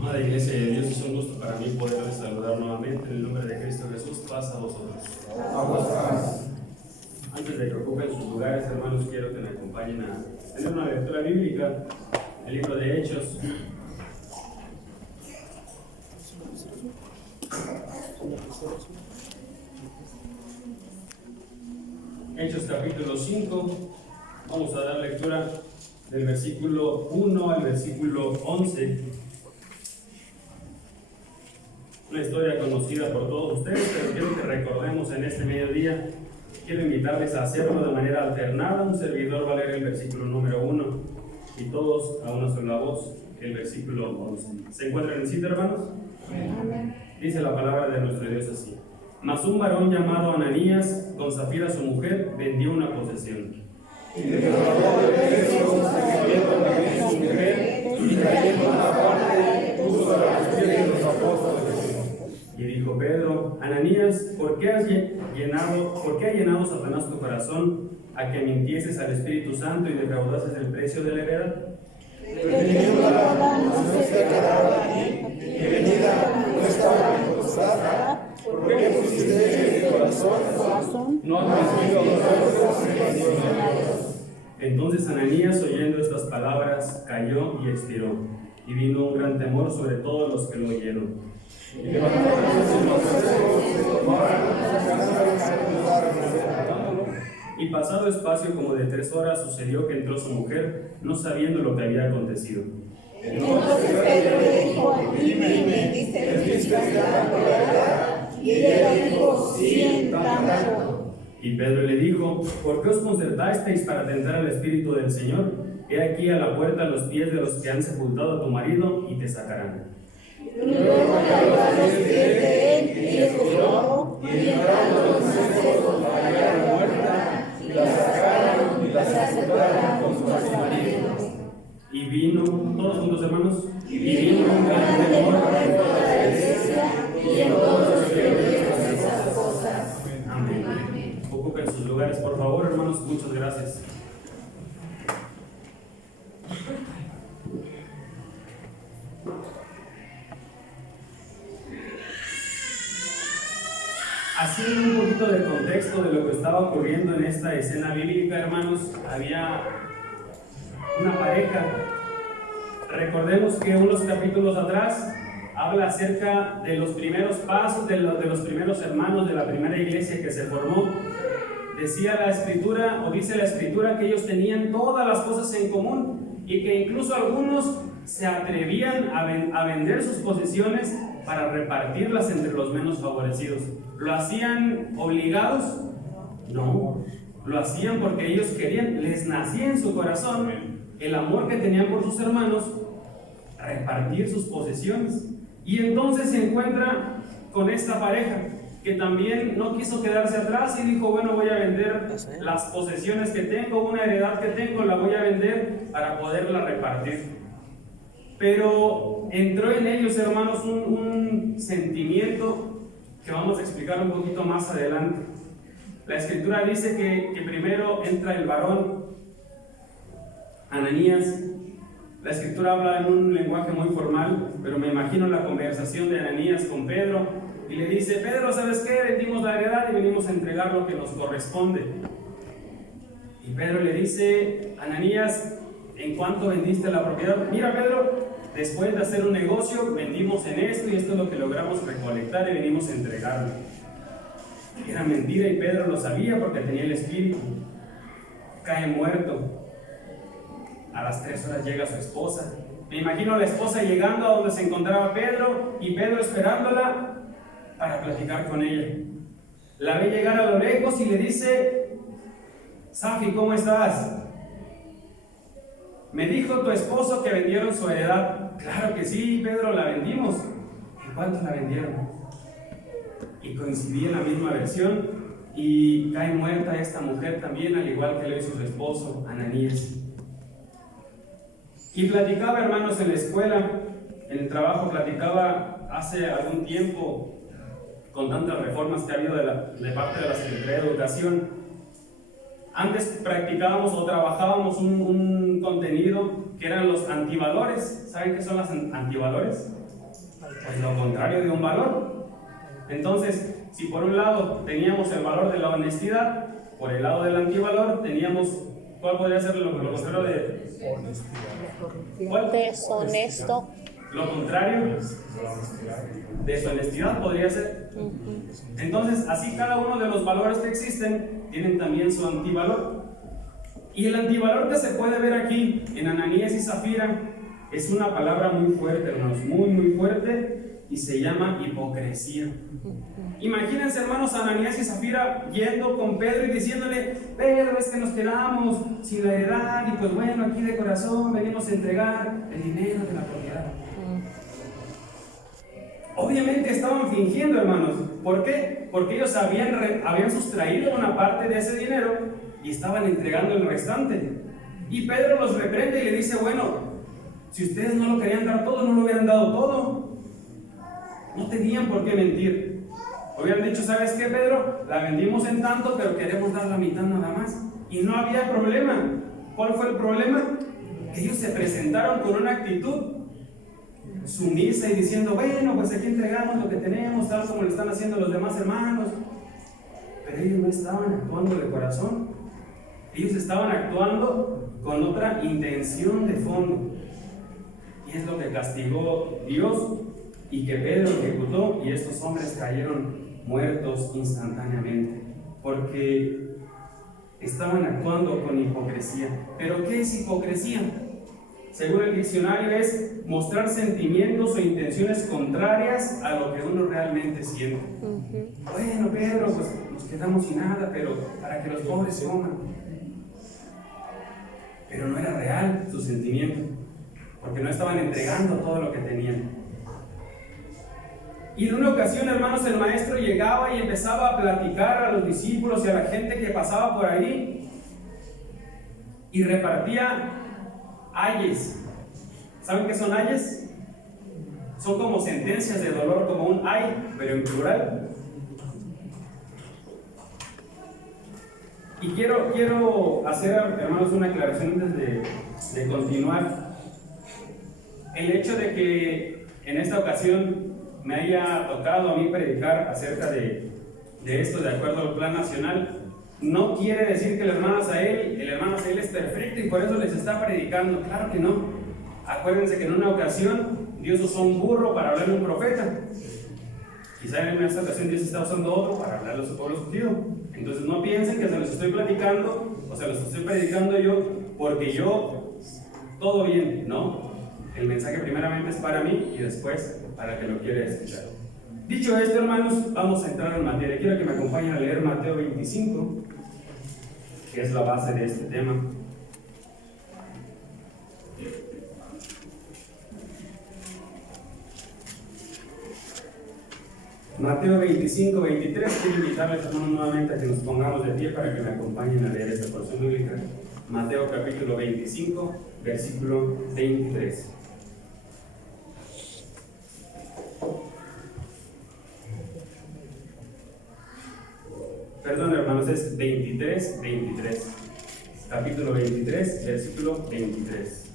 Amada Iglesia de Dios, es un gusto para mí poderles saludar nuevamente en el nombre de Cristo Jesús. Paz a vosotros. Antes de que ocupen sus lugares, hermanos, quiero que me acompañen a tener una lectura bíblica, el libro de Hechos. Hechos capítulo 5, vamos a dar lectura del versículo 1 al versículo 11. Una historia conocida por todos ustedes, pero quiero que recordemos en este mediodía. Quiero invitarles a hacerlo de manera alternada. Un servidor va a leer el versículo número 1 y todos a una sola voz el versículo 11. ¿Se encuentran en cita, hermanos? Amén. Dice la palabra de nuestro Dios así: Mas un varón llamado Ananías, con Zafira su mujer, vendió una posesión. Y defraudó de precios, recibiendo también su mujer, y trayendo una parte, puso a los pies de los apóstoles. Y dijo Pedro: Ananías, ¿por qué ha llenado Satanás tu corazón a que mintieses al Espíritu Santo y defraudases el precio de la heredad? Teniendo la verdad no se quedaba aquí, y venida no estaba recostada, ¿por qué pusiste en el corazón? No has recibido los Entonces Ananías, oyendo estas palabras, cayó y expiró, y vino un gran temor sobre todos los que lo oyeron. Y pasado espacio como de 3 horas, sucedió que entró su mujer, no sabiendo lo que había acontecido. Entonces Pedro le dijo: dime, ¿dice el Cristo tanto la verdad? Y ella dijo: sí, en tanto. Y Pedro le dijo: ¿por qué os concertasteis para tentar al Espíritu del Señor? He aquí a la puerta los pies de los que han sepultado a tu marido y te sacarán. Luego cayó a los pies de él y expiró, y entrando los mensajeros la hallaron muerta, y la sacaron y la sepultaron con sus maridos. Y vino, todos juntos, hermanos, Y vino un gran temor en toda la iglesia y en todos los que oyeron esas cosas. Amén. Ocupen sus lugares, por favor, hermanos. Muchas gracias. Haciendo un poquito de contexto de lo que estaba ocurriendo en esta escena bíblica, hermanos, había una pareja. Recordemos que unos capítulos atrás habla acerca de los primeros pasos de los primeros hermanos de la primera iglesia que se formó. Decía la escritura, o dice la escritura, que ellos tenían todas las cosas en común y que incluso algunos se atrevían a vender sus posesiones para repartirlas entre los menos favorecidos. ¿Lo hacían obligados? No, lo hacían porque ellos querían, les nacía en su corazón el amor que tenían por sus hermanos, repartir sus posesiones. Y entonces se encuentra con esta pareja que también no quiso quedarse atrás y dijo: bueno, voy a vender las posesiones que tengo, una heredad que tengo, la voy a vender para poderla repartir. Pero entró en ellos, hermanos, un sentimiento que vamos a explicar un poquito más adelante. La escritura dice que primero entra el varón, Ananías. La escritura habla en un lenguaje muy formal, pero me imagino la conversación de Ananías con Pedro, y le dice: Pedro, ¿sabes qué? Vendimos la heredad y venimos a entregar lo que nos corresponde. Y Pedro le dice: Ananías, ¿en cuánto vendiste la propiedad? Mira, Pedro, después de hacer un negocio, vendimos en esto y esto es lo que logramos recolectar y venimos a entregarlo. Era mentira y Pedro lo sabía porque tenía el espíritu. Cae muerto. A las 3 horas llega su esposa. Me imagino a la esposa llegando a donde se encontraba Pedro y Pedro esperándola para platicar con ella. La ve llegar a lo lejos y le dice: Safi, ¿cómo estás? Me dijo tu esposo que vendieron su heredad. Claro que sí, Pedro, la vendimos. ¿En cuánto la vendieron? Y coincidí en la misma versión y cae muerta esta mujer también, al igual que lo hizo su esposo, Ananías. Y platicaba, hermanos, en la escuela, en el trabajo, platicaba hace algún tiempo, con tantas reformas que ha habido de parte de la Secretaría de Educación. Antes practicábamos o trabajábamos un contenido que eran los antivalores. ¿Saben qué son los antivalores? Pues lo contrario de un valor. Entonces, si por un lado teníamos el valor de la honestidad, por el lado del antivalor teníamos, ¿cuál podría ser lo contrario de ¿cuál? Deshonesto. Lo contrario, deshonestidad podría ser. Entonces, así cada uno de los valores que existen tienen también su antivalor. Y el antivalor que se puede ver aquí en Ananías y Zafira es una palabra muy fuerte, hermanos, muy fuerte, y se llama hipocresía. Imagínense, hermanos, Ananías y Zafira yendo con Pedro y diciéndole: Pedro, es que nos quedamos sin la heredad, y pues bueno, aquí de corazón venimos a entregar el dinero de la propiedad. Obviamente estaban fingiendo, hermanos. ¿Por qué? Porque ellos habían sustraído una parte de ese dinero y estaban entregando el restante. Y Pedro los reprende y le dice: bueno, si ustedes no lo querían dar todo, no lo hubieran dado todo. No tenían por qué mentir. Hubieran dicho: ¿sabes qué, Pedro? La vendimos en tanto, pero queremos dar la mitad nada más. Y no había problema. ¿Cuál fue el problema? Que ellos se presentaron con una actitud sumisa y diciendo: bueno, pues aquí entregamos lo que tenemos, tal como lo están haciendo los demás hermanos. Pero ellos no estaban actuando de corazón. Ellos estaban actuando con otra intención de fondo. Y es lo que castigó Dios y que Pedro ejecutó, y estos hombres cayeron muertos instantáneamente, porque estaban actuando con hipocresía. ¿Pero qué es hipocresía? Según el diccionario, es mostrar sentimientos o intenciones contrarias a lo que uno realmente siente. Bueno, Pedro, pues nos quedamos sin nada, pero para que los pobres coman. Pero no era real su sentimiento, porque no estaban entregando todo lo que tenían. Y en una ocasión, hermanos, el maestro llegaba y empezaba a platicar a los discípulos y a la gente que pasaba por ahí, y repartía ayes. ¿Saben qué son ayes? Son como sentencias de dolor, como un ay, pero en plural. Y quiero hacer, hermanos, una aclaración antes de continuar. El hecho de que en esta ocasión me haya tocado a mí predicar acerca de esto de acuerdo al plan nacional, no quiere decir que el hermano Asael es perfecto y por eso les está predicando. Claro que no. Acuérdense que en una ocasión Dios usó un burro para hablarle a un profeta. Quizá en esta ocasión Dios está usando otro para hablarle a su pueblo escogido. Entonces no piensen que se los estoy platicando o se los estoy predicando yo porque yo, todo bien, ¿no? El mensaje primeramente es para mí y después para el que lo quiere escuchar. Dicho esto, hermanos, vamos a entrar en materia. Quiero que me acompañen a leer Mateo 25, que es la base de este tema. Mateo 25, 23. Quiero invitarles, hermanos, nuevamente a que nos pongamos de pie para que me acompañen a leer esta porción bíblica. Mateo capítulo 25, versículo 23. Perdón, hermanos, es 23. Capítulo 23, versículo 23.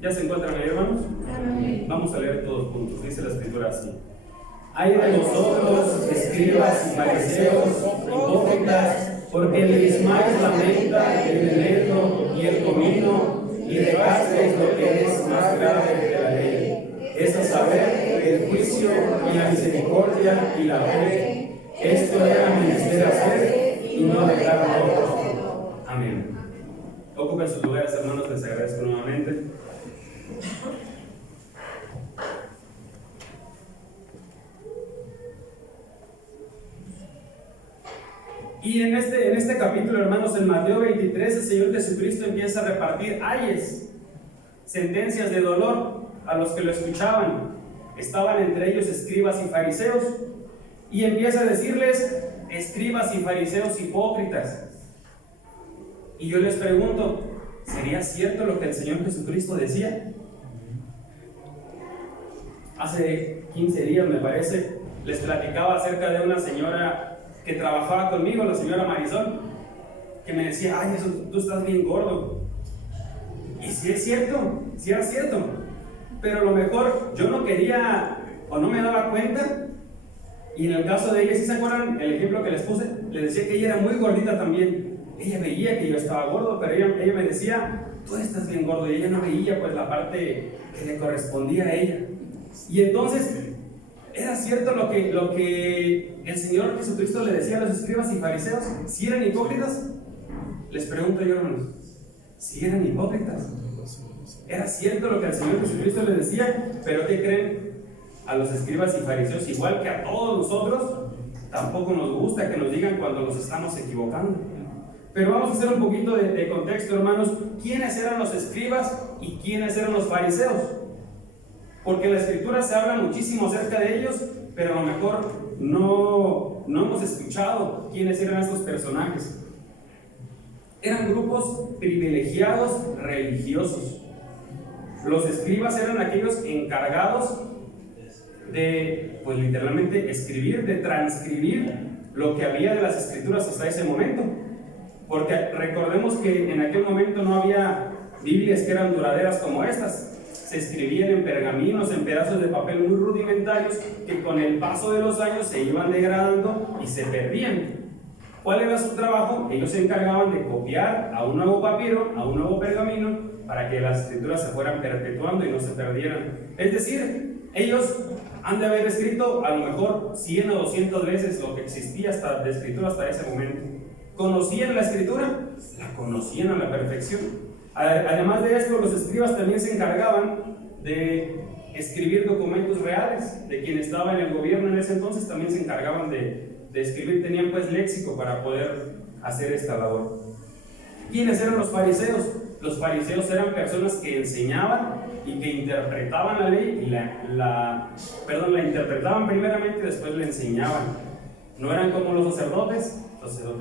¿Ya se encuentran ahí, hermanos? Amén. Vamos a leer todos juntos. Dice la escritura así: Ay de vosotros, escribas y fariseos, hipócritas, porque legisláis la menta, el eneldo y el comino, y dejasteis lo que es más grave que la ley, es a saber, el juicio y la misericordia y la fe. Esto era menester hacer y no dejar a otros. Amén. Ocupen sus lugares, hermanos, les agradezco nuevamente. Y en este capítulo, hermanos, en Mateo 23, el Señor Jesucristo empieza a repartir ayes, sentencias de dolor a los que lo escuchaban. Estaban entre ellos escribas y fariseos, y empieza a decirles: escribas y fariseos hipócritas. Y yo les pregunto, ¿sería cierto lo que el Señor Jesucristo decía? Hace 15 días, me parece, les platicaba acerca de una señora que trabajaba conmigo, la señora Marisol, que me decía: ay, tú estás bien gordo. Y sí es cierto, sí era cierto. Pero a lo mejor yo no quería o no me daba cuenta. Y en el caso de ella, ¿sí se acuerdan el ejemplo que les puse? Les decía que ella era muy gordita también. Ella veía que yo estaba gordo, pero ella me decía, tú estás bien gordo. Y ella no veía pues la parte que le correspondía a ella. Y entonces, ¿era cierto lo que el Señor Jesucristo le decía a los escribas y fariseos? ¿Si eran hipócritas? Les pregunto yo, hermanos, ¿si eran hipócritas? Era cierto lo que el Señor Jesucristo les decía, pero ¿qué creen? A los escribas y fariseos, igual que a todos nosotros, tampoco nos gusta que nos digan cuando nos estamos equivocando. Pero vamos a hacer un poquito de contexto, hermanos. ¿Quiénes eran los escribas y quiénes eran los fariseos? Porque en la Escritura se habla muchísimo acerca de ellos, pero a lo mejor no hemos escuchado quiénes eran estos personajes. Eran grupos privilegiados religiosos. Los escribas eran aquellos encargados de, pues literalmente, escribir, de transcribir lo que había de las escrituras hasta ese momento. Porque recordemos que en aquel momento no había Biblias que eran duraderas como estas. Se escribían en pergaminos, en pedazos de papel muy rudimentarios que con el paso de los años se iban degradando y se perdían. ¿Cuál era su trabajo? Ellos se encargaban de copiar a un nuevo papiro, a un nuevo pergamino, para que las escrituras se fueran perpetuando y no se perdieran. Es decir, ellos han de haber escrito a lo mejor 100 o 200 veces lo que existía de escritura hasta ese momento. ¿Conocían la escritura? La conocían a la perfección. Además de esto, los escribas también se encargaban de escribir documentos reales. De quien estaba en el gobierno en ese entonces también se encargaban de escribir, tenían pues léxico para poder hacer esta labor. ¿Quiénes eran los fariseos? Los fariseos eran personas que enseñaban y que interpretaban la ley y la interpretaban primeramente y después la enseñaban. No eran como los sacerdotes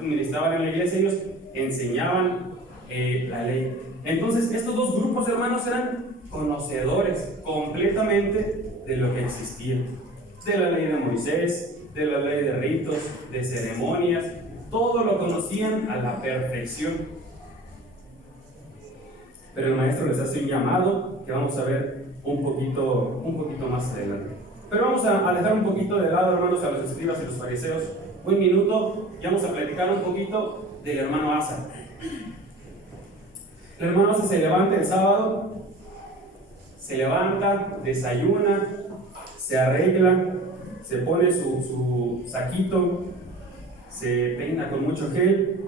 ministraban en la iglesia, ellos enseñaban la ley. Entonces estos dos grupos, hermanos, eran conocedores completamente de lo que existía, de la ley de Moisés, de la ley de ritos, de ceremonias, todo lo conocían a la perfección. Pero el maestro les hace un llamado que vamos a ver un poquito más adelante. Pero vamos a dejar un poquito de lado, hermanos, a los escribas y los fariseos. Un minuto y vamos a platicar un poquito del hermano Asa. El hermano Asa se levanta el sábado, se levanta, desayuna, se arregla, se pone su saquito, se peina con mucho gel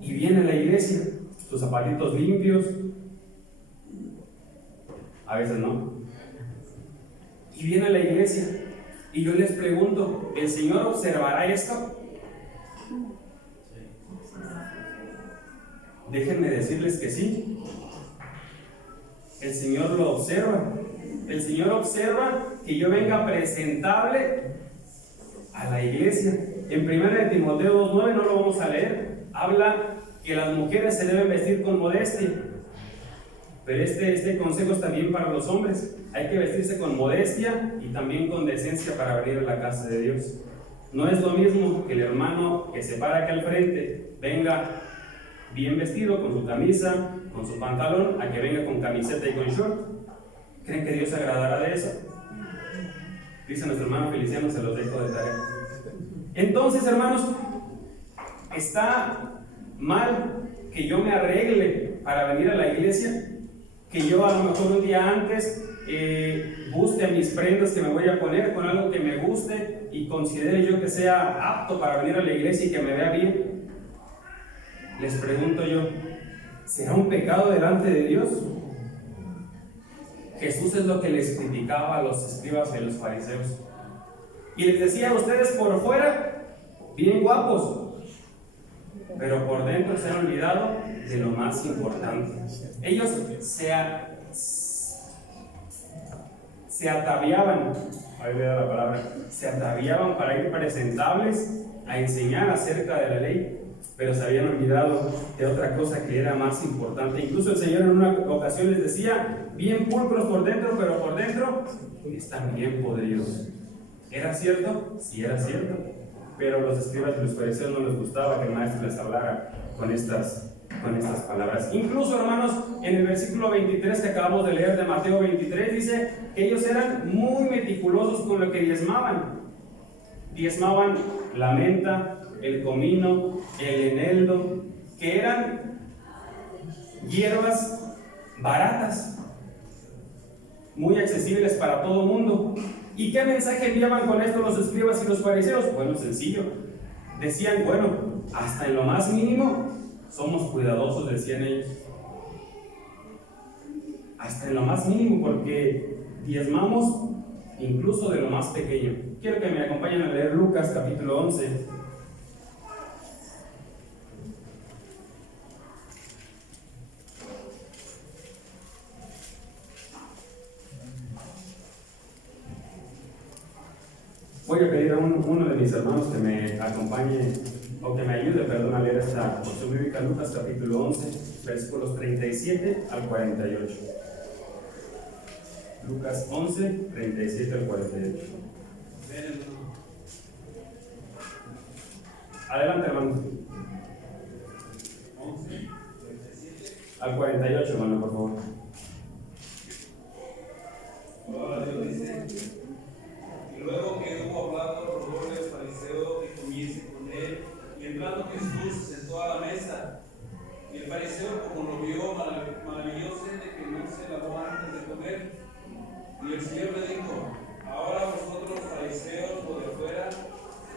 y viene a la iglesia, sus zapatitos limpios, a veces no, y viene a la iglesia. Y yo les pregunto, ¿el Señor observará esto? Déjenme decirles que sí. El Señor lo observa. El Señor observa que yo venga presentable a la iglesia. En 1 Timoteo 2:9, no lo vamos a leer, habla que las mujeres se deben vestir con modestia. Pero este consejo es también para los hombres. Hay que vestirse con modestia y también con decencia para venir a la casa de Dios. No es lo mismo que el hermano que se para acá al frente venga bien vestido, con su camisa, con su pantalón, a que venga con camiseta y con short. ¿Creen que Dios se agradará de eso? Dice nuestro hermano Feliciano, se los dejo de tarea. Entonces, hermanos, ¿está mal que yo me arregle para venir a la iglesia? Que yo a lo mejor un día antes guste mis prendas que me voy a poner con algo que me guste y considere yo que sea apto para venir a la iglesia y que me vea bien. Les pregunto yo, ¿será un pecado delante de Dios? Jesús es lo que les criticaba a los escribas y a los fariseos. Y les decía a ustedes por fuera, bien guapos, pero por dentro se han olvidado de lo más importante. Ellos se ataviaban, ahí le da la palabra, se ataviaban para ir presentables a enseñar acerca de la ley, pero se habían olvidado de otra cosa que era más importante. Incluso el Señor en una ocasión les decía, bien pulcros por dentro, pero por dentro están bien podridos. ¿Era cierto? Sí, era cierto. Pero a los escribas y los fariseos no les gustaba que el maestro les hablara con estas con estas palabras. Incluso, hermanos, en el versículo 23 que acabamos de leer de Mateo 23, dice que ellos eran muy meticulosos con lo que diezmaban. Diezmaban la menta, el comino, el eneldo, que eran hierbas baratas, muy accesibles para todo mundo. ¿Y qué mensaje enviaban con esto los escribas y los fariseos? Bueno, sencillo. Decían, bueno, hasta en lo más mínimo somos cuidadosos, decían ellos. Hasta en lo más mínimo, porque diezmamos incluso de lo más pequeño. Quiero que me acompañen a leer Lucas capítulo 11. Voy a pedir a uno de mis hermanos que me acompañe, o que me ayude, perdón, a leer esta porción bíblica, Lucas capítulo 11, versículos 37 al 48. Lucas 11, 37 al 48. Adelante, hermano. 11, Al 48, hermano, por favor. dice: y luego que hubo hablado, rogóle al fariseo que comiese con él, y entrando Jesús se sentó a la mesa. Y el fariseo, como lo vio, maravilloso de que no se lavó antes de comer. Y el Señor le dijo: ahora vosotros, fariseos, por de fuera,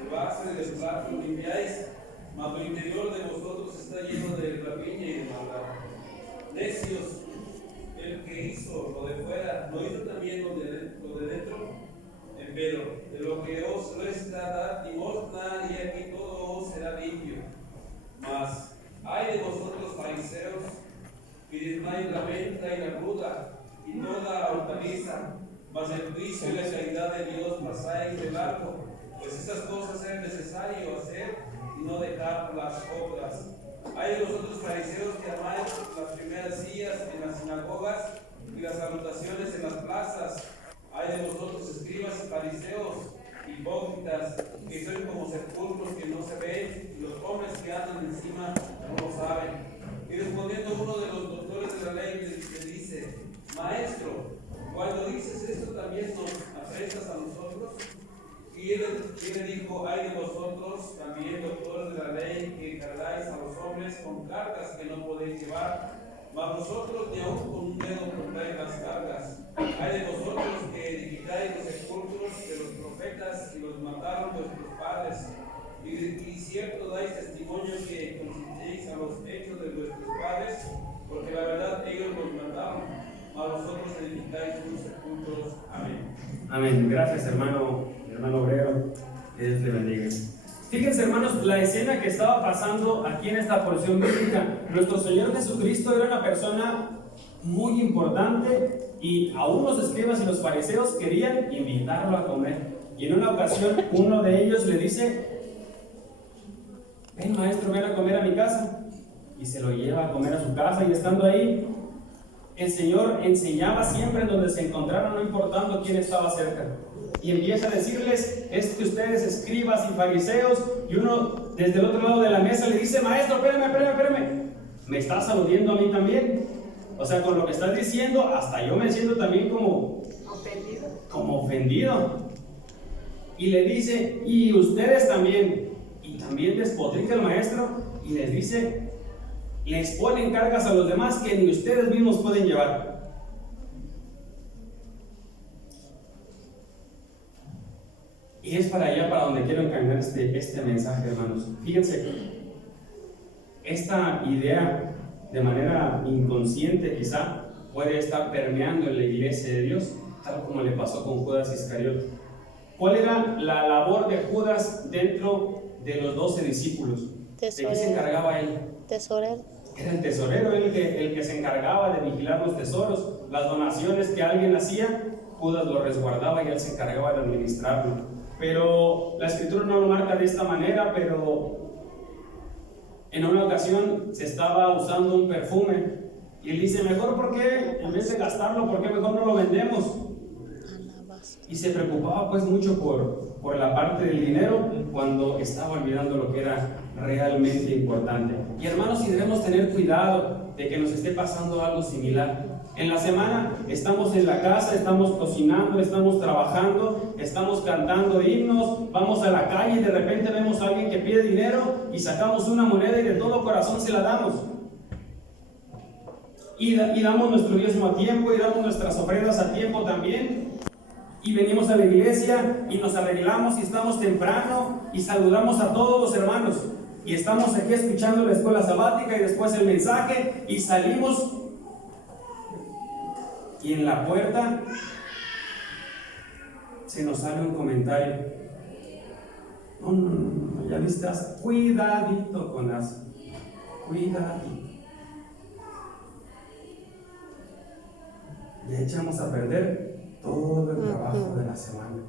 el vaso y el plato limpiáis, mas lo interior de vosotros está lleno de rapiña y de maldad. Necios, el que hizo lo de fuera, ¿no hizo también lo de dentro? Pero de lo que os resta, dad limosna, y aquí todo os será limpio. Mas ay de vosotros, fariseos, que diezmáis la menta y la ruda, y toda hortaliza, mas el juicio y la caridad de Dios pasáis de largo, pues esas cosas es necesario hacer, y no dejar las otras. Ay de vosotros, fariseos, que amáis las primeras sillas en las sinagogas y las salutaciones en las plazas. Ay de vosotros, escribas y fariseos, hipócritas, que sois como sepulcros que no se ven, y los hombres que andan encima no lo saben. Y respondiendo uno de los doctores de la ley le dice: Maestro, cuando dices esto también nos afrentas a nosotros. Y él le dijo: ay de vosotros también, doctores de la ley, que cargáis a los hombres con cargas que no podéis llevar, mas vosotros ni aun con un dedo compráis las cargas. Ay de vosotros que edificáis los sepulcros de los profetas y los mataron vuestros padres. Y cierto dais testimonio que consisteis a los hechos de vuestros padres, porque la verdad ellos los mataron, mas vosotros edificáis sus sepulcros. Amén. Amén. Gracias, hermano obrero. Que Dios le bendiga. Fíjense, hermanos, la escena que estaba pasando aquí en esta porción bíblica. Nuestro Señor Jesucristo era una persona muy importante y aún los escribas y los fariseos querían invitarlo a comer. Y en una ocasión uno de ellos le dice: ven, maestro, ven a comer a mi casa. Y se lo lleva a comer a su casa, y estando ahí, el Señor enseñaba siempre en donde se encontraran, no importando quién estaba cerca. Y empieza a decirles: es que ustedes, escribas y fariseos, y uno desde el otro lado de la mesa le dice: maestro, espérame, me estás aludiendo a mí también. O sea, con lo que estás diciendo, hasta yo me siento también como ofendido. Y le dice: y ustedes también. Y también despotrica el maestro y les dice: les ponen cargas a los demás que ni ustedes mismos pueden llevar. Y es para allá para donde quiero encaminar este mensaje, hermanos. Fíjense, esta idea, de manera inconsciente quizá, puede estar permeando en la iglesia de Dios, tal como le pasó con Judas Iscariote. ¿Cuál era la labor de Judas dentro de los 12 discípulos? Tesorero. ¿De qué se encargaba él? Tesorero. Era el tesorero, el que se encargaba de vigilar los tesoros. Las donaciones que alguien hacía, Judas lo resguardaba y él se encargaba de administrarlo. Pero la escritura no lo marca de esta manera, pero en una ocasión se estaba usando un perfume y él dice: mejor, ¿por qué en vez de gastarlo, por qué mejor no lo vendemos? Y se preocupaba pues mucho por la parte del dinero, cuando estaba olvidando lo que era realmente importante. Y hermanos, si debemos tener cuidado de que nos esté pasando algo similar. En la semana estamos en la casa, estamos cocinando, estamos trabajando, estamos cantando himnos, vamos a la calle y de repente vemos a alguien que pide dinero y sacamos una moneda y de todo corazón se la damos. Y damos nuestro diezmo a tiempo y damos nuestras ofrendas a tiempo también. Y venimos a la iglesia y nos arreglamos y estamos temprano y saludamos a todos los hermanos. Y estamos aquí escuchando la escuela sabática y después el mensaje y salimos. Y en la puerta se nos sale un comentario. No, ya viste, cuidadito con eso. Cuidadito. Ya echamos a perder todo el trabajo de la semana.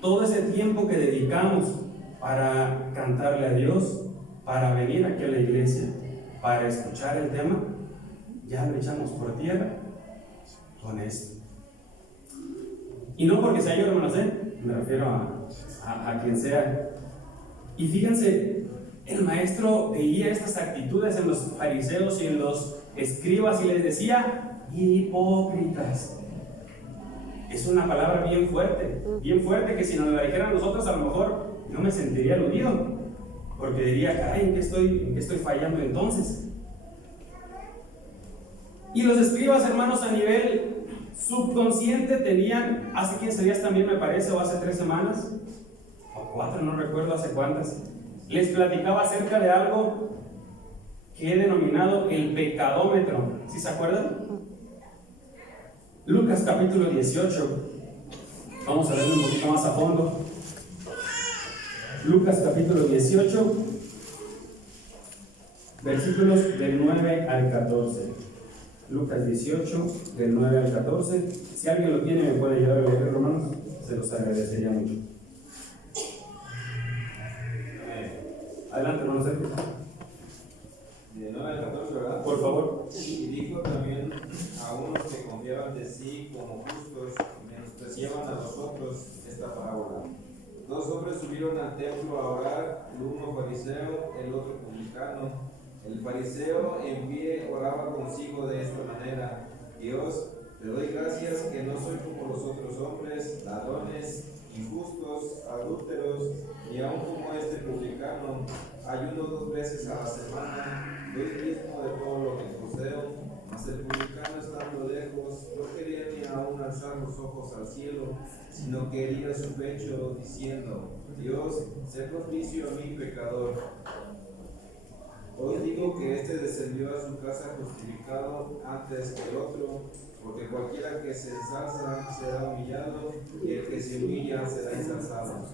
Todo ese tiempo que dedicamos para cantarle a Dios, para venir aquí a la iglesia, para escuchar el tema, ya lo echamos por tierra con esto. Y no porque sea yo, hermanos, me refiero a quien sea. Y fíjense, el maestro veía estas actitudes en los fariseos y en los escribas y les decía: hipócritas. Es una palabra bien fuerte, que si nos la dijeran nosotros a lo mejor no me sentiría aludido, porque diría: caray, ¿en qué estoy fallando entonces? Y los escribas, hermanos, a nivel subconsciente tenían, hace 15 días también me parece, o hace 3 semanas, o 4, no recuerdo hace cuántas, les platicaba acerca de algo que he denominado el pecadómetro. ¿Sí se acuerdan? Lucas capítulo 18, vamos a verlo un poquito más a fondo. Lucas capítulo 18, versículos del 9 al 14. Lucas 18, del 9 al 14. Si alguien lo tiene, me puede ayudar a leer, hermanos, se los agradecería mucho. Adelante, hermanos. De 9 al 14, ¿verdad? Por favor. Y dijo también a unos que confiaban de sí como justos y menospreciaban a los otros esta parábola. 2 hombres subieron al templo a orar, el uno fariseo, el otro publicano. El fariseo en pie oraba consigo de esta manera: Dios, te doy gracias que no soy como los otros hombres, ladrones, injustos, adúlteros, y aun como este publicano. Ayuno 2 veces a la semana, doy diezmo de todo lo que poseo. Mas el publicano, estando lejos, no quería ni aun alzar los ojos al cielo, sino que hería su pecho, diciendo: Dios, sé propicio a mí, pecador. Os digo que este descendió a su casa justificado antes que el otro, porque cualquiera que se ensalza será humillado, y el que se humilla será ensalzado.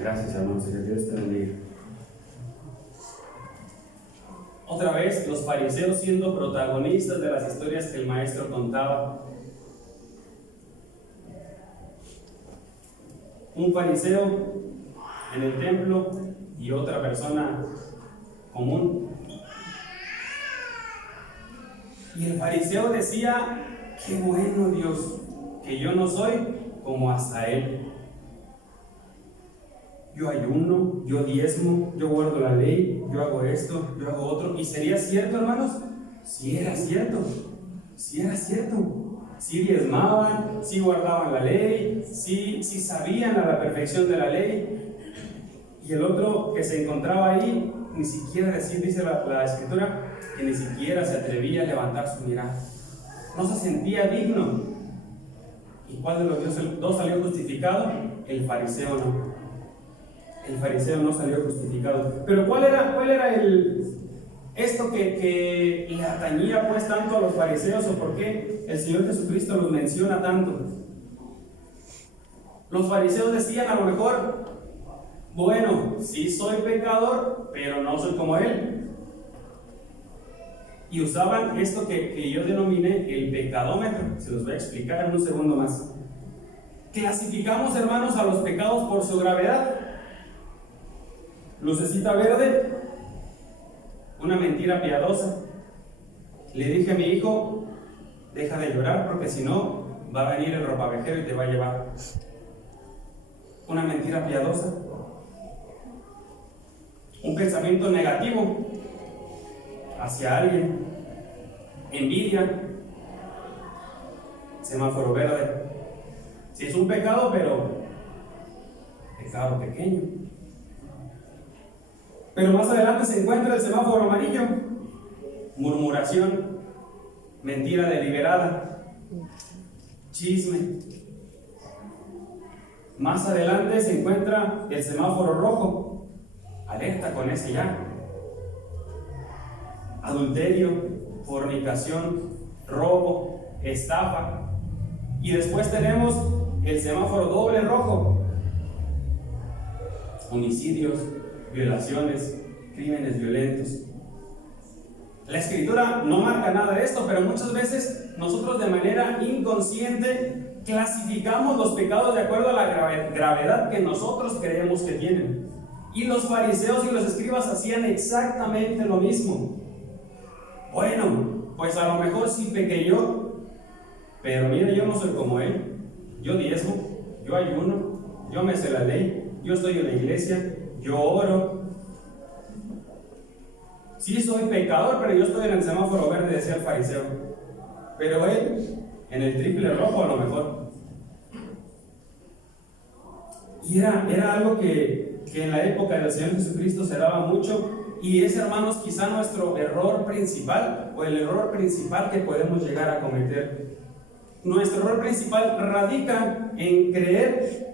Gracias, hermanos, que Dios te bendiga. Otra vez, los fariseos siendo protagonistas de las historias que el maestro contaba. Un fariseo en el templo y otra persona común. Y el fariseo decía: qué bueno, Dios, que yo no soy como hasta él. Yo ayuno, yo diezmo, yo guardo la ley, yo hago esto, yo hago otro. ¿Y sería cierto, hermanos? Sí era cierto, sí era cierto. Sí diezmaban, sí guardaban la ley, sí sabían a la perfección de la ley. Y el otro que se encontraba ahí, ni siquiera dice la escritura, que ni siquiera se atrevía a levantar su mirada. No se sentía digno. ¿Y cuál de los dos salió justificado? El fariseo no. El fariseo no salió justificado. Pero ¿cuál era esto que le atañía pues tanto a los fariseos, o por qué el Señor Jesucristo los menciona tanto? Los fariseos decían a lo mejor: bueno, sí soy pecador, pero no soy como él. Y usaban esto que yo denominé el pecadómetro. Se los voy a explicar en un segundo más. Clasificamos, hermanos, a los pecados por su gravedad. Lucecita verde, una mentira piadosa. Le dije a mi hijo: deja de llorar porque si no va a venir el ropavejero y te va a llevar. Una mentira piadosa. Un pensamiento negativo. hacia alguien, envidia, semáforo verde. Si es un pecado, pero pecado pequeño. Pero más adelante se encuentra el semáforo amarillo, murmuración, mentira deliberada, chisme. Más adelante se encuentra el semáforo rojo, alerta con ese ya. Adulterio, fornicación, robo, estafa. Y después tenemos el semáforo doble rojo, homicidios, violaciones, crímenes violentos. La Escritura no marca nada de esto, pero muchas veces nosotros de manera inconsciente clasificamos los pecados de acuerdo a la gravedad que nosotros creemos que tienen. Y los fariseos y los escribas hacían exactamente lo mismo. Bueno, pues a lo mejor sí pequé yo, pero mira, yo no soy como él. Yo diezmo, yo ayuno, yo me sé la ley, yo estoy en la iglesia, yo oro. Sí soy pecador, pero yo estoy en el semáforo verde, decía el fariseo. Pero él, en el triple rojo a lo mejor. Y era algo que en la época del Señor Jesucristo se daba mucho. Y es, hermanos, quizá nuestro error principal, o el error principal que podemos llegar a cometer. Nuestro error principal radica en creer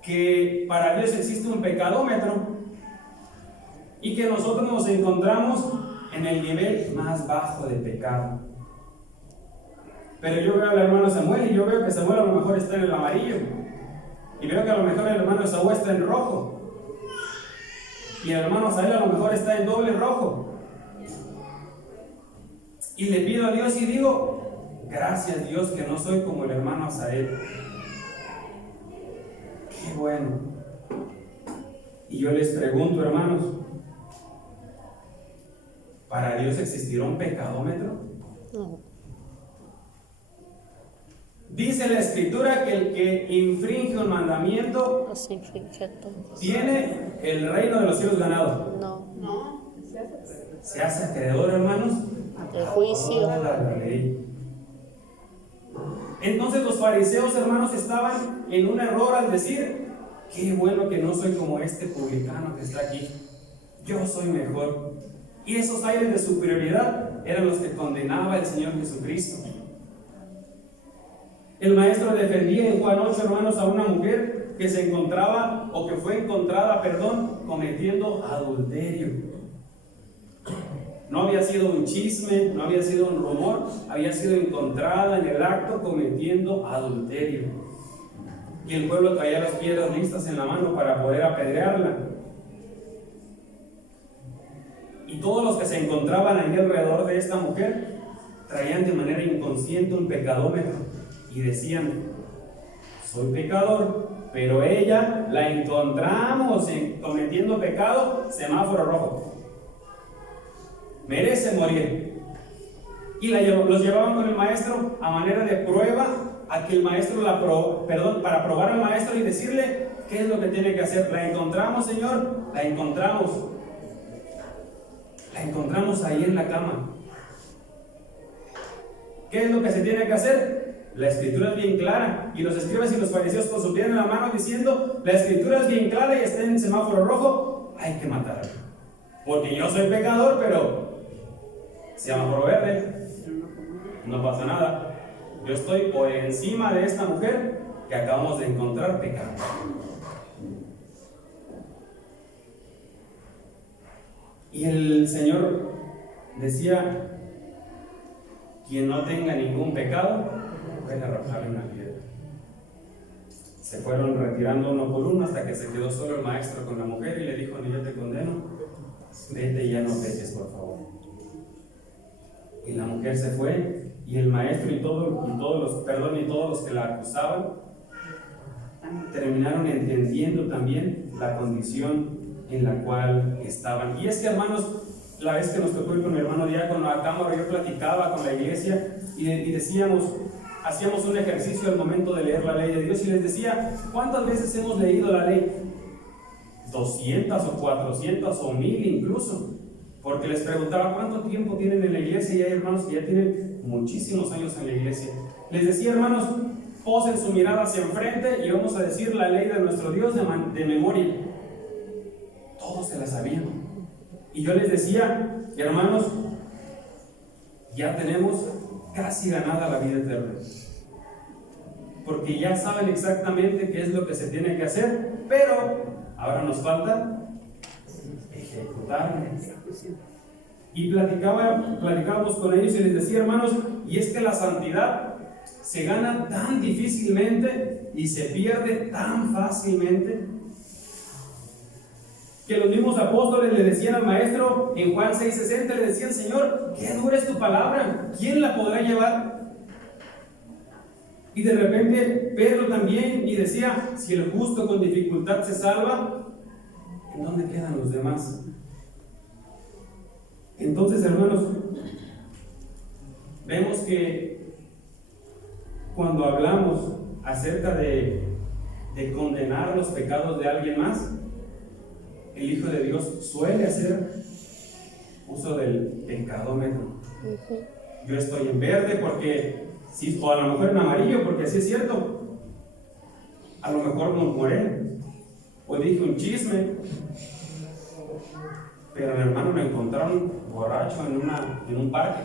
que para Dios existe un pecadómetro y que nosotros nos encontramos en el nivel más bajo de pecado. Pero yo veo al hermano Samuel y yo veo que Samuel a lo mejor está en el amarillo, y veo que a lo mejor el hermano Saúl está en rojo, y el hermano Saúl a lo mejor está en doble rojo. Y le pido a Dios y digo: gracias, Dios, que no soy como el hermano Asael. Qué bueno. Y yo les pregunto, hermanos, ¿para Dios existirá un pecadómetro? No. Dice la Escritura que el que infringe un mandamiento Los infringe a todos. tiene el reino de los cielos ganado. No. Se hace acreedor, hermanos, El juicio. a la ley. Entonces los fariseos, hermanos, estaban en un error al decir: qué bueno que no soy como este publicano que está aquí, yo soy mejor. Y esos aires de superioridad eran los que condenaba el Señor Jesucristo. El maestro defendía en Juan 8, hermanos, a una mujer que se encontraba, o que fue encontrada, cometiendo adulterio. No había sido un chisme, no había sido un rumor, había sido encontrada en el acto cometiendo adulterio. Y el pueblo traía las piedras listas en la mano para poder apedrearla. Y todos los que se encontraban ahí alrededor de esta mujer traían de manera inconsciente un pecadómetro y decían: soy pecador, pero ella la encontramos cometiendo pecado, semáforo rojo, merece morir. Y los llevaban con el maestro a manera de prueba, a que el maestro para probar al maestro y decirle qué es lo que tiene que hacer. La encontramos, Señor, la encontramos ahí en la cama. ¿Qué es lo que se tiene que hacer? La Escritura es bien clara, y los escribas y los fariseos consultaban en la mano diciendo: la Escritura es bien clara y está en semáforo rojo, hay que matarla, porque yo soy pecador, pero semáforo verde, no pasa nada. Yo estoy por encima de esta mujer que acabamos de encontrar pecado. Y el Señor decía: quien no tenga ningún pecado, puede arrojarle una piedra. Se fueron retirando uno por uno hasta que se quedó solo el maestro con la mujer y le dijo: ni yo te condeno, vete y ya no peques, por favor. Y la mujer se fue, y el maestro y todos los que la acusaban terminaron entendiendo también la condición en la cual estaban. Y es que, hermanos, la vez que nos tocó ir con mi hermano diácono a cámara, yo platicaba con la iglesia y decíamos, hacíamos un ejercicio al momento de leer la ley de Dios, y les decía: ¿cuántas veces hemos leído la ley? 200 o 400 o 1000 incluso. porque les preguntaba cuánto tiempo tienen en la iglesia, y hay hermanos que ya tienen muchísimos años en la iglesia. Les decía, hermanos, posen su mirada hacia enfrente y vamos a decir la ley de nuestro Dios de memoria. Todos se la sabían. Y yo les decía, hermanos, ya tenemos casi ganada la vida eterna, porque ya saben exactamente qué es lo que se tiene que hacer, pero ahora nos falta ejecutarlo. Y platicábamos con ellos y les decía, hermanos, y es que la santidad se gana tan difícilmente y se pierde tan fácilmente, que los mismos apóstoles le decían al maestro en Juan 6:60, le decían, Señor, qué dura es tu palabra, ¿quién la podrá llevar? Y de repente Pedro también, y decía, si el justo con dificultad se salva, ¿en dónde quedan los demás? Entonces, hermanos, vemos que cuando hablamos acerca de condenar los pecados de alguien más, el Hijo de Dios suele hacer uso del pecadómetro. Yo estoy en verde porque, sí, o a lo mejor en amarillo porque así es cierto. A lo mejor murmuré o dije un chisme, pero al hermano me encontraron borracho en un parque.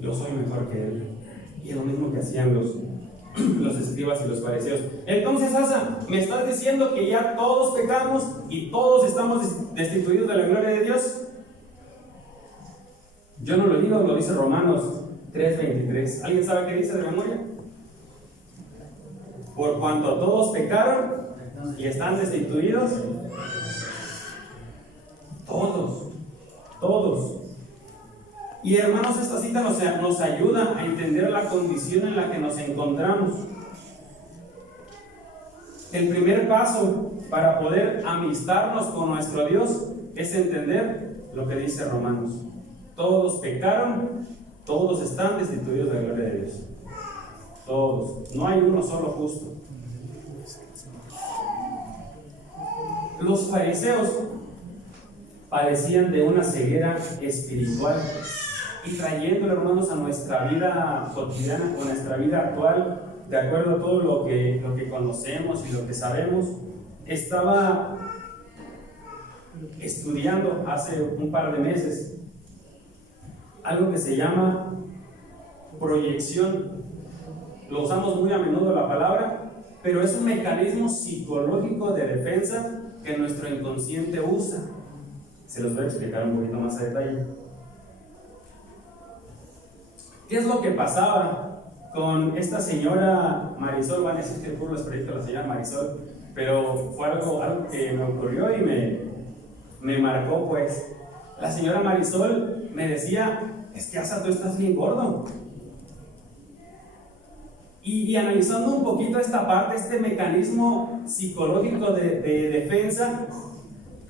Yo soy mejor que él. Y es lo mismo que hacían los escribas y los fariseos. Entonces, Asa, me estás diciendo que ya todos pecamos y todos estamos destituidos de la gloria de Dios. Yo no lo digo, lo dice Romanos 3:23. ¿Alguien sabe qué dice de memoria? Por cuanto todos pecaron y están destituidos, todos. Y hermanos, esta cita nos ayuda a entender la condición en la que nos encontramos. El primer paso para poder amistarnos con nuestro Dios es entender lo que dice Romanos. Todos pecaron, todos están destituidos de la gloria de Dios. Todos, no hay uno solo justo. Los fariseos padecían de una ceguera espiritual, y trayéndolo, hermanos, a nuestra vida cotidiana, a nuestra vida actual, de acuerdo a todo lo que conocemos y lo que sabemos. Estaba estudiando hace un par de meses algo que se llama proyección. Lo usamos muy a menudo la palabra, pero es un mecanismo psicológico de defensa que nuestro inconsciente usa. Se los voy a explicar un poquito más a detalle. ¿Qué es lo que pasaba con esta señora Marisol? Van a decir que el pueblo es proyecto de la señora Marisol, pero fue algo que me ocurrió y me marcó, pues. La señora Marisol me decía, es que Asa, tú estás bien gordo. Y analizando un poquito esta parte, este mecanismo psicológico de defensa,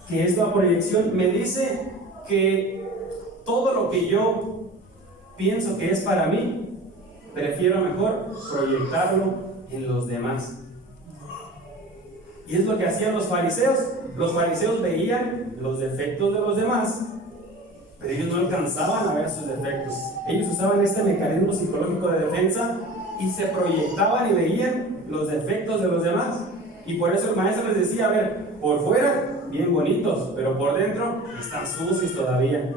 que es la proyección, me dice que todo lo que yo pienso que es para mí, prefiero mejor proyectarlo en los demás. Y es lo que hacían los fariseos. Los fariseos veían los defectos de los demás, pero ellos no alcanzaban a ver sus defectos. Ellos usaban este mecanismo psicológico de defensa y se proyectaban y veían los defectos de los demás. Y por eso el maestro les decía, a ver, por fuera, bien bonitos, pero por dentro están sucios todavía.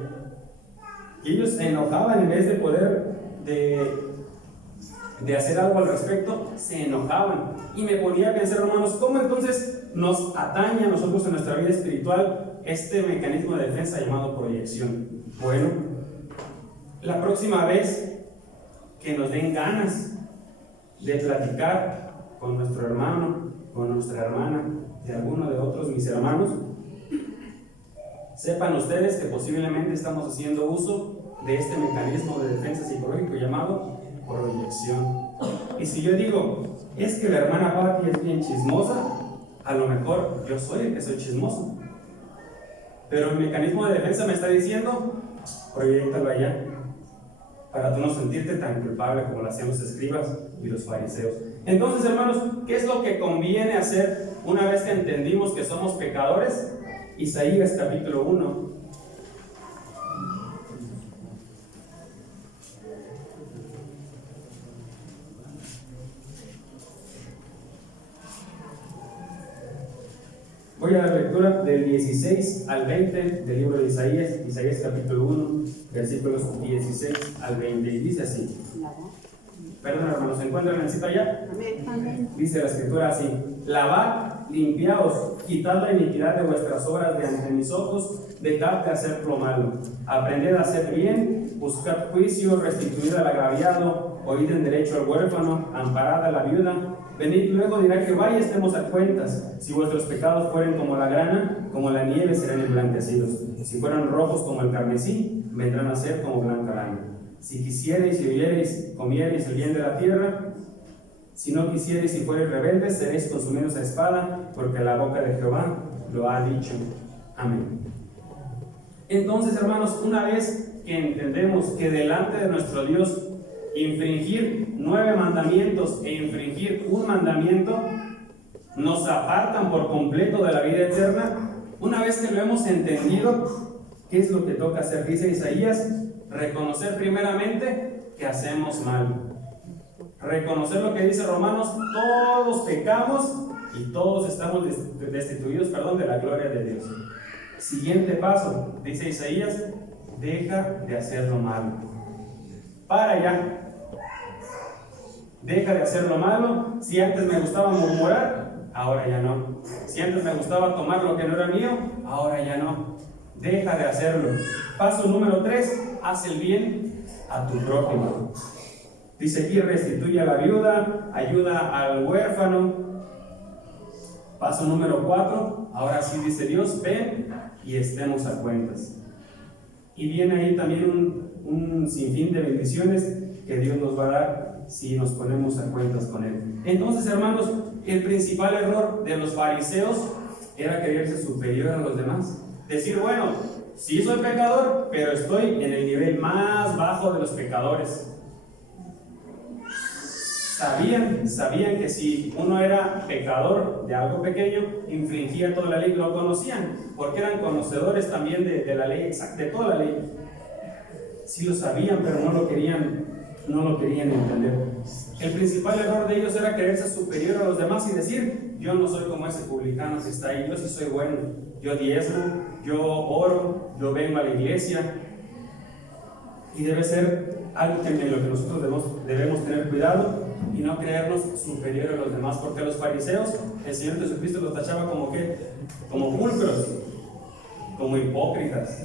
Y ellos se enojaban, en vez de poder de hacer algo al respecto, se enojaban. Y me ponía a pensar, hermanos, ¿cómo entonces nos atañe a nosotros en nuestra vida espiritual este mecanismo de defensa llamado proyección? Bueno, la próxima vez que nos den ganas de platicar con nuestro hermano, con nuestra hermana, de alguno de otros mis hermanos, sepan ustedes que posiblemente estamos haciendo uso de este mecanismo de defensa psicológico llamado proyección. Y si yo digo, es que la hermana Patti es bien chismosa, a lo mejor yo soy el que soy chismoso, pero el mecanismo de defensa me está diciendo, proyéctalo allá, para tú no sentirte tan culpable como lo hacían los escribas y los fariseos. Entonces, hermanos, ¿qué es lo que conviene hacer una vez que entendimos que somos pecadores? Isaías capítulo 1, voy a dar lectura del 16 al 20 del libro de Isaías, Isaías capítulo 1, versículos 16 al 20, y dice así. Perdón, hermanos, ¿se encuentran en cita ya? Amén. Dice la escritura así: lavad, limpiaos, quitad la iniquidad de vuestras obras de ante mis ojos, dejad de hacer lo malo, aprended a hacer bien, buscad juicio, restituid al agraviado, oíd en derecho al huérfano, amparad a la viuda. Venid luego, dirá Jehová, y estemos a cuentas. Si vuestros pecados fueren como la grana, como la nieve serán emblanquecidos. Si fueran rojos como el carmesí, vendrán a ser como blanca lana. Si quisierais y oyereis, comiereis el bien de la tierra, si no quisiereis y fuereis rebeldes, seréis consumidos a espada, porque la boca de Jehová lo ha dicho. Amén. Entonces, hermanos, una vez que entendemos que delante de nuestro Dios infringir 9 mandamientos e infringir un mandamiento nos apartan por completo de la vida eterna, una vez que lo hemos entendido, ¿qué es lo que toca hacer? Dice Isaías: reconocer primeramente que hacemos mal. Reconocer lo que dice Romanos: todos pecamos y todos estamos destituidos, de la gloria de Dios. Siguiente paso, dice Isaías: deja de hacer lo malo. Para ya. Deja de hacer lo malo. Si antes me gustaba murmurar, ahora ya no. Si antes me gustaba tomar lo que no era mío, ahora ya no. Deja de hacerlo. Paso número 3, haz el bien a tu prójimo. Dice aquí: restituye a la viuda, ayuda al huérfano. Paso número 4, ahora sí dice Dios: ven y estemos a cuentas. Y viene ahí también un sinfín de bendiciones que Dios nos va a dar si nos ponemos a cuentas con Él. Entonces, hermanos, el principal error de los fariseos era creerse superior a los demás. Decir: bueno, sí soy pecador, pero estoy en el nivel más bajo de los pecadores. Sabían que si uno era pecador de algo pequeño, infringía toda la ley. Lo conocían, porque eran conocedores también de la ley exacta, de toda la ley. Sí lo sabían, pero no lo querían entender. El principal error de ellos era creerse superior a los demás y decir: yo no soy como ese publicano que está ahí, yo sí soy bueno, yo diezmo, yo oro, yo vengo a la iglesia. Y debe ser algo en lo que nosotros debemos tener cuidado y no creernos superior a los demás, porque a los fariseos el Señor Jesucristo los tachaba como pulcros, como hipócritas.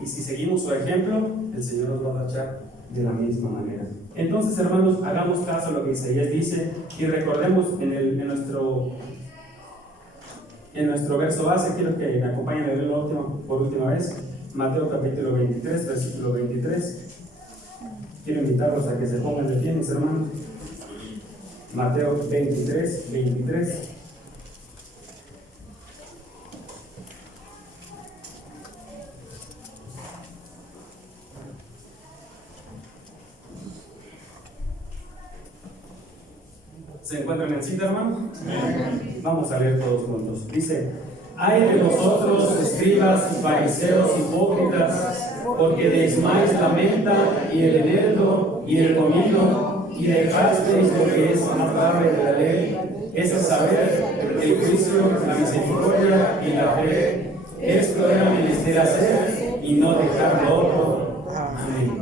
Y si seguimos su ejemplo, el Señor nos va a tachar de la misma manera. Entonces, hermanos, hagamos caso a lo que Isaías dice y recordemos en nuestro verso base. Quiero que me acompañen a leerlo por última vez. Mateo capítulo 23, versículo 23. Quiero invitarlos a que se pongan de pie, mis hermanos. Mateo 23, 23. ¿Se encuentran en cita, hermanos? Vamos a leer todos juntos. Dice: ay de vosotros, escribas y fariseos hipócritas, porque diezmáis la menta y el eneldo y el comino, y dejasteis lo que es más grave de la ley, es a saber, el juicio, la misericordia y la fe. Esto era menester hacer y no dejar lo otro. Amén.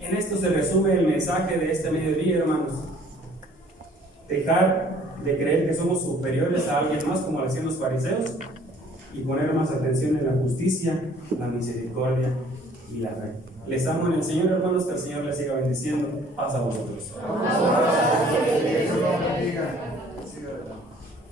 En esto se resume el mensaje de este mediodía, hermanos. Dejar de creer que somos superiores a alguien más, como lo hacían los fariseos, y poner más atención en la justicia, la misericordia y la fe. Les amo en el Señor, hermanos, que el Señor les siga bendiciendo. Paz a vosotros.